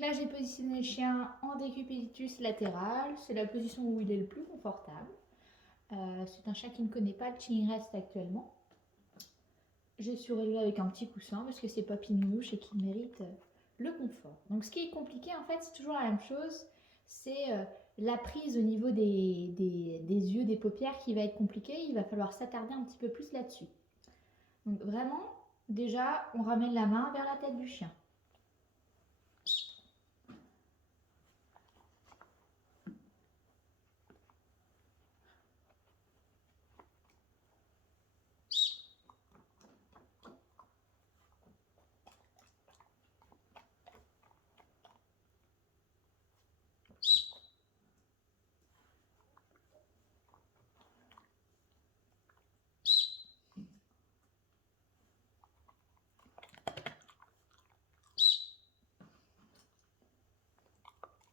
là, j'ai positionné le chien en décubitus latéral. C'est la position où il est le plus confortable. C'est un chien qui ne connaît pas le chin rest actuellement. J'ai surélevé avec un petit coussin parce que c'est pas pinouche et qu'il mérite le confort. Donc ce qui est compliqué en fait, c'est toujours la même chose. C'est la prise au niveau des yeux, des paupières qui va être compliquée. Il va falloir s'attarder un petit peu plus là-dessus. Donc vraiment, déjà, on ramène la main vers la tête du chien.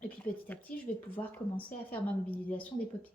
Et puis petit à petit, je vais pouvoir commencer à faire ma mobilisation des paupières.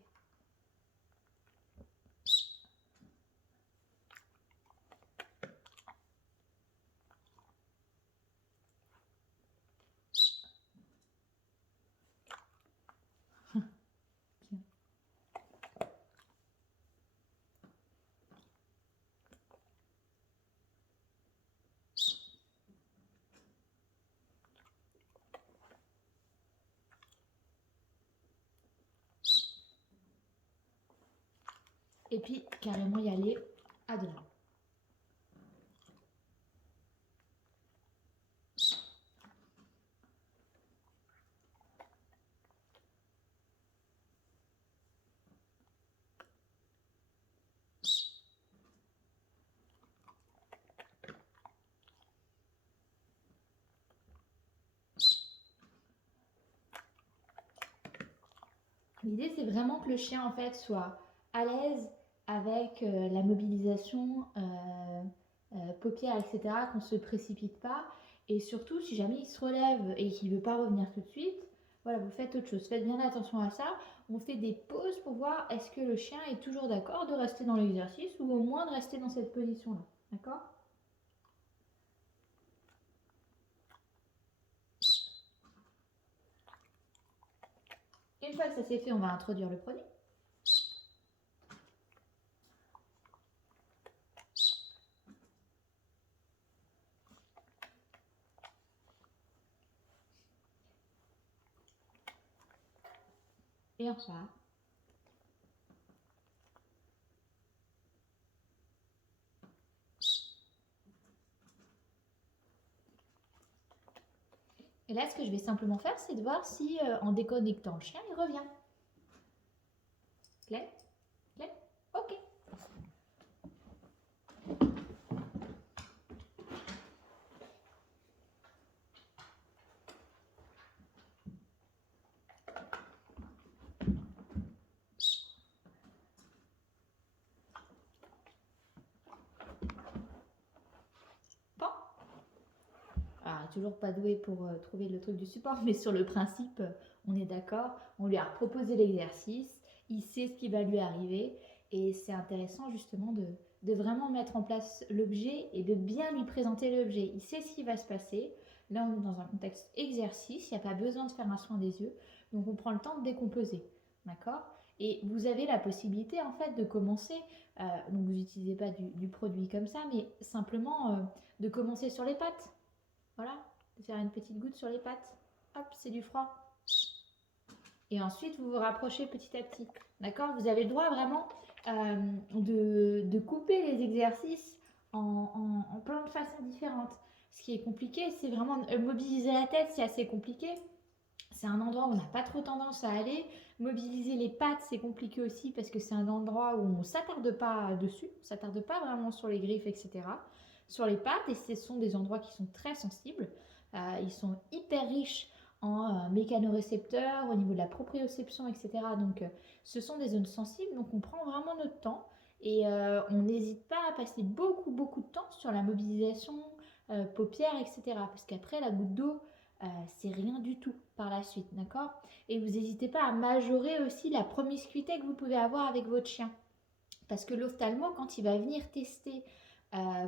Et puis carrément y aller à devant. L'idée, c'est vraiment que le chien, en fait, soit à l'aise avec la mobilisation, paupières, etc., qu'on ne se précipite pas. Et surtout, si jamais il se relève et qu'il ne veut pas revenir tout de suite, voilà, vous faites autre chose. Faites bien attention à ça. On fait des pauses pour voir est-ce que le chien est toujours d'accord de rester dans l'exercice ou au moins de rester dans cette position-là. D'accord ? Une fois que ça c'est fait, on va introduire le produit. Et on repart. Et là, ce que je vais simplement faire, c'est de voir si en déconnectant le chien, il revient. Claire ? Claire ? Ok. Bon. Alors, toujours pas doué pour trouver le truc du support, mais sur le principe, on est d'accord. On lui a proposé l'exercice, il sait ce qui va lui arriver, et c'est intéressant justement de vraiment mettre en place l'objet et de bien lui présenter l'objet. Il sait ce qui va se passer. Là, on est dans un contexte exercice, il n'y a pas besoin de faire un soin des yeux, donc on prend le temps de décomposer, d'accord ? Et vous avez la possibilité en fait de commencer, donc vous n'utilisez pas du produit comme ça, mais simplement de commencer sur les pattes. Voilà, de faire une petite goutte sur les pattes. Hop, c'est du froid. Et ensuite, vous vous rapprochez petit à petit. D'accord ? Vous avez le droit vraiment de couper les exercices en plein de façons différentes. Ce qui est compliqué, c'est vraiment mobiliser la tête, c'est assez compliqué. C'est un endroit où on n'a pas trop tendance à aller. Mobiliser les pattes, c'est compliqué aussi parce que c'est un endroit où on ne s'attarde pas dessus, on ne s'attarde pas vraiment sur les griffes, etc. Sur les pattes, et ce sont des endroits qui sont très sensibles. Ils sont hyper riches en mécanorécepteurs, au niveau de la proprioception, etc. Donc, ce sont des zones sensibles, donc on prend vraiment notre temps et on n'hésite pas à passer beaucoup de temps sur la mobilisation paupières, etc. Parce qu'après, la goutte d'eau, c'est rien du tout par la suite, d'accord ? Et vous n'hésitez pas à majorer aussi la promiscuité que vous pouvez avoir avec votre chien. Parce que l'ophtalmo, quand il va venir tester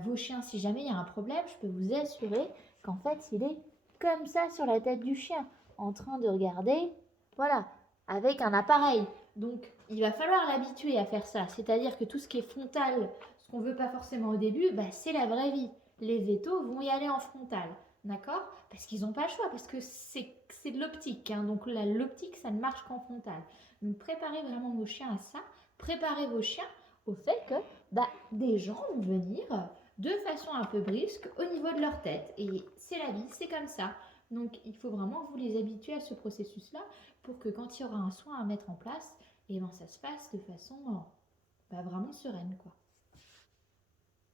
vos chiens, si jamais il y a un problème, je peux vous assurer qu'en fait, il est comme ça sur la tête du chien, en train de regarder, voilà, avec un appareil. Donc, il va falloir l'habituer à faire ça. C'est-à-dire que tout ce qui est frontal, ce qu'on veut pas forcément au début, bah, c'est la vraie vie. Les vétos vont y aller en frontal, d'accord? Parce qu'ils n'ont pas le choix, parce que c'est de l'optique, hein. Donc l'optique, ça ne marche qu'en frontal. Donc préparez vraiment vos chiens à ça. Préparez vos chiens au fait que bah, des gens vont venir de façon un peu brusque au niveau de leur tête. Et c'est la vie, c'est comme ça. Donc il faut vraiment vous les habituer à ce processus-là pour que quand il y aura un soin à mettre en place, et ben ça se passe de façon bah, vraiment sereine, quoi.